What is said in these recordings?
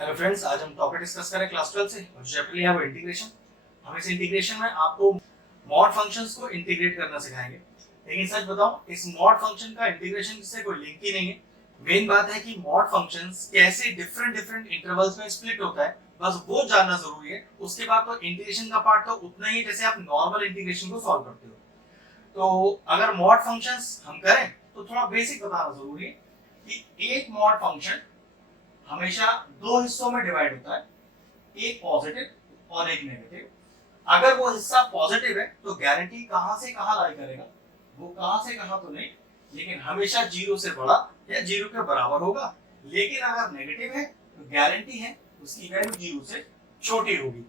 Hello friends, आज हम topic discuss करें क्लास 12 से और जो चैप्टर लिया है वो इंटीग्रेशन। हम इस इंटीग्रेशन में आपको मॉड फंक्शंस को इंटीग्रेट करना सिखाएंगे। लेकिन सच बताओ, इस मॉड फंक्शन का इंटीग्रेशन से कोई लिंक ही नहीं है। मेन बात है कि मॉड फंक्शंस कैसे डिफरेंट डिफरेंट इंटरवल्स में स्प्लिट होता है, बस वो जानना जरूरी है। उसके बाद तो इंटीग्रेशन का पार्ट तो उतना ही जैसे आप नॉर्मल इंटीग्रेशन को सॉल्व करते हो। तो अगर मॉड फंक्शंस हम करें तो थोड़ा बेसिक बताना जरूरी है कि एक मॉड फंक्शन हमेशा दो हिस्सों में डिवाइड होता है, एक पॉजिटिव और एक नेगेटिव। अगर वो हिस्सा पॉजिटिव है तो गारंटी कहां से कहां लाई करेगा, वो कहां से कहां तो नहीं, लेकिन हमेशा जीरो से बड़ा या जीरो के बराबर होगा। लेकिन अगर नेगेटिव है तो गारंटी है उसकी वैल्यू जीरो से छोटी होगी।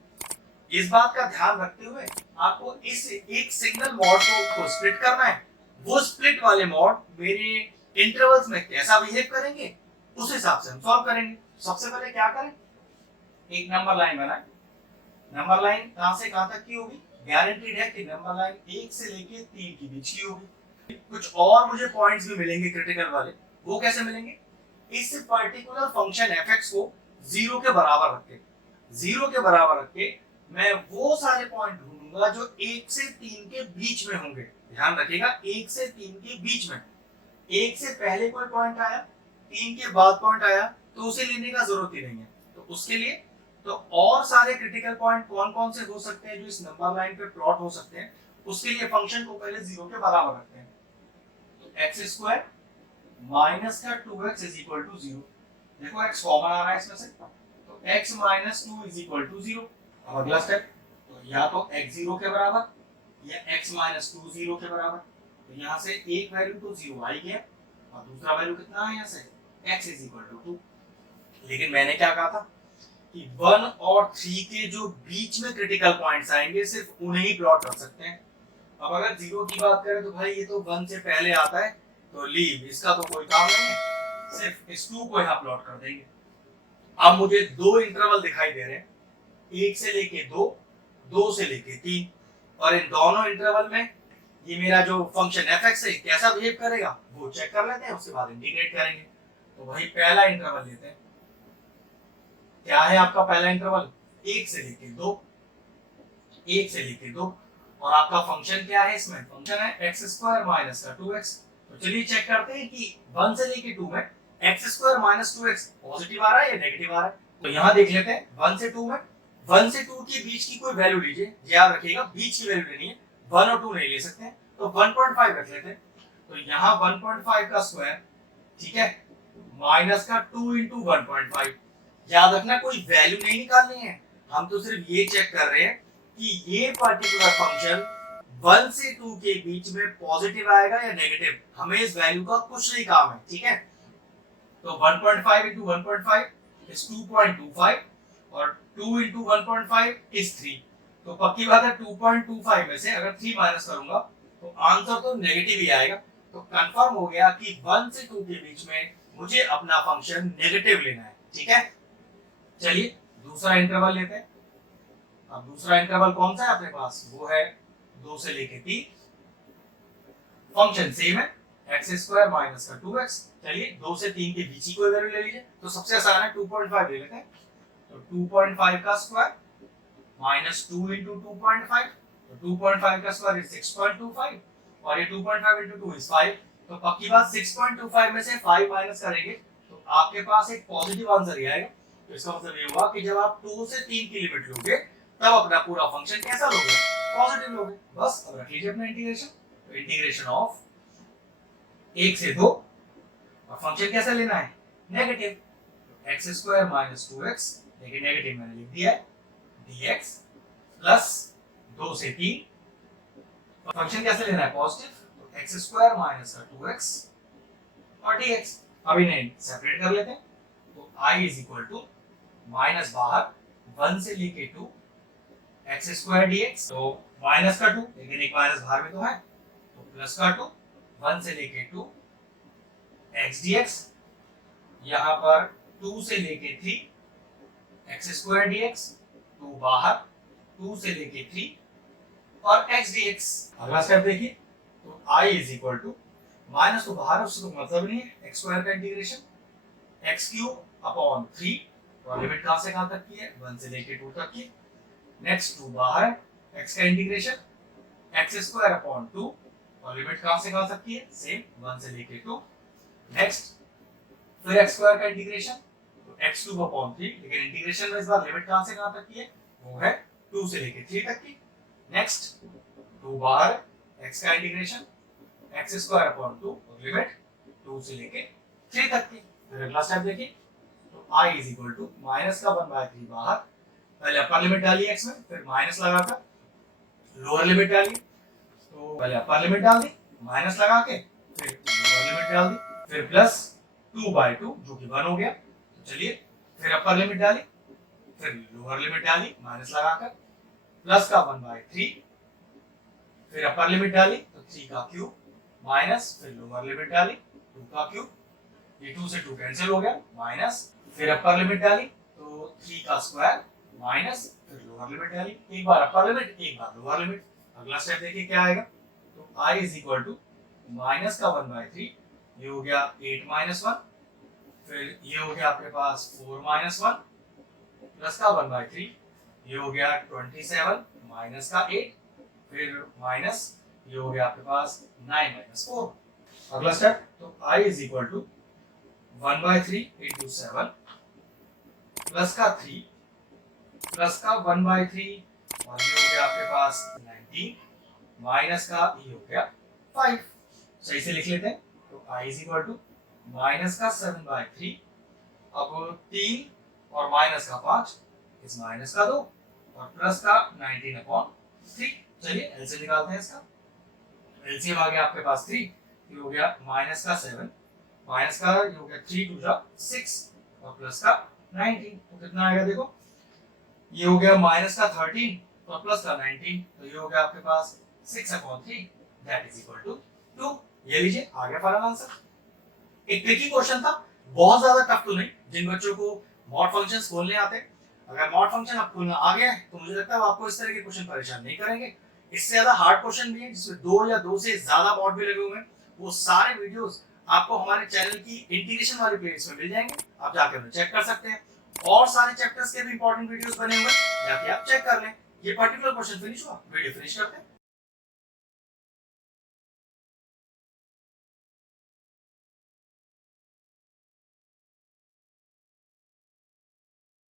इस बात का ध्यान रखते हुए आपको इस एक सिंगल मॉड को स्प्लिट करना है। वो स्प्लिट वाले मॉड मेरे इंटरवल्स में कैसा बिहेव करेंगे उस हिसाब से हम सॉल्व करेंगे। सबसे पहले क्या करें, एक नंबर लाइन बनाएं। नंबर लाइन कहां से कहां तक की होगी, गारंटीड है कि नंबर लाइन 1 से लेके 3 के बीच की होगी। कुछ और मुझे पॉइंट्स भी मिलेंगे क्रिटिकल वाले, वो कैसे मिलेंगे, इस पर्टिकुलर फंक्शन fx को 0 के बराबर रख के, 0 के बराबर रख के मैं वो सारे पॉइंट ढूंढूंगा जो 1 से 3 के बीच में होंगे। ध्यान रखिएगा, 1 से 3 के बीच में। 1 से पहले कोई पॉइंट आया, 3 के बाद पॉइंट आया तो उसे लेने का जरूरत ही नहीं है। तो उसके लिए तो और सारे क्रिटिकल पॉइंट कौन कौन से हो सकते हैं जो इस नंबर लाइन पे प्लॉट हो सकते हैं, उसके लिए फंक्शन को पहले 0 के बराबर रखते हैं। तो x स्क्वायर माइनस का 2x इज इक्वल टू 0। देखो x कॉमन आ रहा है इसमें से, तो x minus 2 is equal to 0। अब अगला स्टेप, तो या तो x 0 के बराबर या x माइनस 2 0 के बराबर। तो यहाँ से एक वैल्यू तो 0 आ ही गया और दूसरा वैल्यू कितना है यहाँ से x इज इक्वल टू 2। लेकिन मैंने क्या कहा था कि 1 और 3 के जो बीच में क्रिटिकल पॉइंट्स आएंगे सिर्फ उन्हें ही प्लॉट कर सकते हैं। अब अगर 0 की बात करें तो भाई ये तो 1 से पहले आता है, तो लीव, इसका तो कोई काम नहीं है, सिर्फ इस 2 को यहाँ प्लॉट कर देंगे। अब मुझे दो इंटरवल दिखाई दे रहे हैं, 1 से लेके 2, 2 से लेके 3, और इन दोनों इंटरवल में ये मेरा जो फंक्शन fx है कैसा बिहेव करेगा वो चेक कर लेते हैं, उसके बाद इंटीग्रेट करेंगे। तो भाई पहला इंटरवल लेते हैं। क्या है आपका पहला इंटरवल, 1 से लेके 2, 1 से लेके 2, और आपका फंक्शन क्या है, इसमें फंक्शन है x स्क्वायर माइनस का 2x। तो चलिए चेक करते हैं कि 1 से लेके 2 में x square minus 2x positive आ रहा है या नेगेटिव आ रहा है। तो यहाँ देख लेते हैं 1 से 2 में, 1 से 2 के बीच की कोई वैल्यू लीजिए, याद रखिएगा बीच की वैल्यू लेनी है, 1 और 2 नहीं ले सकते हैं, तो 1.5 रख लेते हैं। तो यहाँ 1.5 का स्क्वायर, ठीक है, माइनस का 2 इंटू 1.5। याद रखना कोई वैल्यू नहीं निकालनी है, हम तो सिर्फ ये चेक कर रहे हैं कि ये पर्टिकुलर फंक्शन 1 से 2 के बीच में पॉजिटिव आएगा या नेगेटिव, हमें इस वैल्यू का कुछ नहीं काम है, ठीक है। तो 1.5 into 1.5 is 2.25 और 2 into 1.5 is 3। तो पक्की बात है 2.25 में से अगर 3 माइनस करूंगा तो आंसर तो नेगेटिव ही आएगा। तो कंफर्म हो गया कि 1 से 2 के बीच में मुझे अपना फंक्शन नेगेटिव लेना है, ठीक है। चलिए दूसरा इंटरवल लेते हैं। अब दूसरा इंटरवल कौन सा है अपने पास, वो है 2 से लेके 3। फंक्शन सेम है, x स्क्वायर माइनस का 2x। चलिए 2 से 3 के बीच की कोई वैल्यू ले लीजिए, तो सबसे आसान है 2.5 ले लेते हैं। तो 2.5 का स्क्वायर माइनस 2 into 2.5, तो 2.5 का स्क्वायर इज 6.25 और ये 2.5 into 2 is 5। तो पक्की बात 6.25 में से 5 माइनस करेंगे तो आपके पास एक पॉजिटिव आंसर ही आएगा। तो इसका मतलब ये हुआ कि जब आप 2 से 3 की लिमिट लोगे तब अपना पूरा फंक्शन कैसा लोगे, पॉजिटिव लोगे। बस अब रख लीजिए अपना इंटीग्रेशन। तो इंटीग्रेशन ऑफ 1 से 2, और फंक्शन कैसा लेना है, नेगेटिव। तो x स्क्वायर माइनस 2x, लेकिन नेगेटिव मैंने लिख दिया है, dx प्लस 2 से 3, फंक्शन कैसे लेना है, पॉजिटिव। तो x स्क्वायर माइनस का 2x और dx। अब इन्हें सेपरेट कर लेते हैं। तो I is equal to minus बाहर 1 से लेके 2 x स्क्वायर dx, तो माइनस का 2, लेकिन एक माइनस बाहर में तो है, तो प्लस का 2, 1 से लेके 2 x dx, यहाँ पर 2 से लेके 3 x स्क्वायर dx, 2 बाहर, 2 से लेके 3 और x dx। अगला स्टेप देखिए, तो I is equal to, minus तो बाहर, उससे तो मतलब नहीं है, x स्क्वायर का इंटीग्रेशन x क्यूब अपॉन 3 तो लिमिट कहां से कहां तक की है, 1 से लेके 2 तक की। नेक्स्ट 2 बाहर है, x का इंटीग्रेशन x स्क्वायर अपॉन 2 और लिमिट कहां से कहां तक की है, सेम 1 से लेके 2। नेक्स्ट फिर x स्क्वायर का इंटीग्रेशन तो x³ अपॉन 3, लेकिन इंटीग्रेशन में इस बार लिमिट कहां से कहां तक की है, वो है 2 से लेके 3 तक की। नेक्स्ट 2 बाहर है, x का इंटीग्रेशन x स्क्वायर अपॉन 2 और लिमिट 2 से लेके 3 तक की। फिर अगला स्टेप देखिए, तो i is equal to minus का 1/3 बाहर, पहले अपर लिमिट डाली x में, फिर माइनस लगाकर लोअर लिमिट डाली, तो पहले अपर लिमिट डाल दी, माइनस लगा के फिर लोअर लिमिट डाल दी, फिर प्लस 2/2 जो कि 1 हो गया। तो चलिए फिर अपर लिमिट डाली, फिर लोअर लिमिट डाली माइनस लगाकर, प्लस का 1/3, फिर अपर लिमिट डाली तो 3 का क्यूब माइनस, फिर लोअर लिमिट डाली 2 का क्यूब, ये 2 से 2 कैंसिल हो गया, माइनस, फिर अपर लिमिट डाली तो 3 का स्क्वायर माइनस, फिर लोअर लिमिट डाली, एक बार अपर लिमिट एक बार लोअर लिमिट। अगला स्टेप देखिए क्या आएगा, तो i is equal to minus का 1/3, ये हो गया 8 - 1, फिर ये हो गया आपके पास 4 - 1 प्लस का 1/3, ये हो गया 27 माइनस का 8, फिर माइनस ये हो गया आपके पास 9 - 4। अगला स्टेप, तो i is equal to 1/3 into 7 plus का 3 प्लस का 1/3 और ये हो गया आपके पास 19 माइनस का ये हो गया 5। सही से लिख लेते हैं, तो i is equal to minus का 7/3, अब 3 और माइनस का 5 इस माइनस का 2 और प्लस का 19/3। चलिए एलसीएम निकालते हैं इसका, एलसीएम आ गया आपके पास 3, ये हो गया माइनस का 7 माइनस का ये हो गया 3 2 6 और प्लस का 19, तो कितना आएगा देखो, ये हो गया माइनस का 13 और प्लस का 19, तो ये हो गया आपके पास 6/3 दैट इज इक्वल टू 2। ये लीजिए आ गया फाइनल आंसर। एक ट्रिकी क्वेश्चन था, बहुत ज्यादा टफ तो नहीं, जिन बच्चों को मॉड फंक्शंस खोलने आते हैं, अगर मॉड फंक्शन आप खोलना आ गया है तो मुझे लगता है आपको इस तरह के क्वेश्चन परेशान नहीं करेंगे। इससे ज्यादा हार्ड क्वेश्चन भी है जिसमें 2 या 2 से ज्यादा मॉड भी लगे हुए हैं, वो सारे वीडियोस आपको हमारे चैनल की इंटीग्रेशन वाली प्लेलिस्ट में मिल जाएंगे, आप जाके उन्हें चेक कर सकते हैं। और सारे चैप्टर्स के भी इंपॉर्टेंट वीडियोस बने हुए हैं, जाके आप चेक कर लें। ये पर्टिकुलर क्वेश्चन फिनिश हुआ, वीडियो फिनिश करते हैं।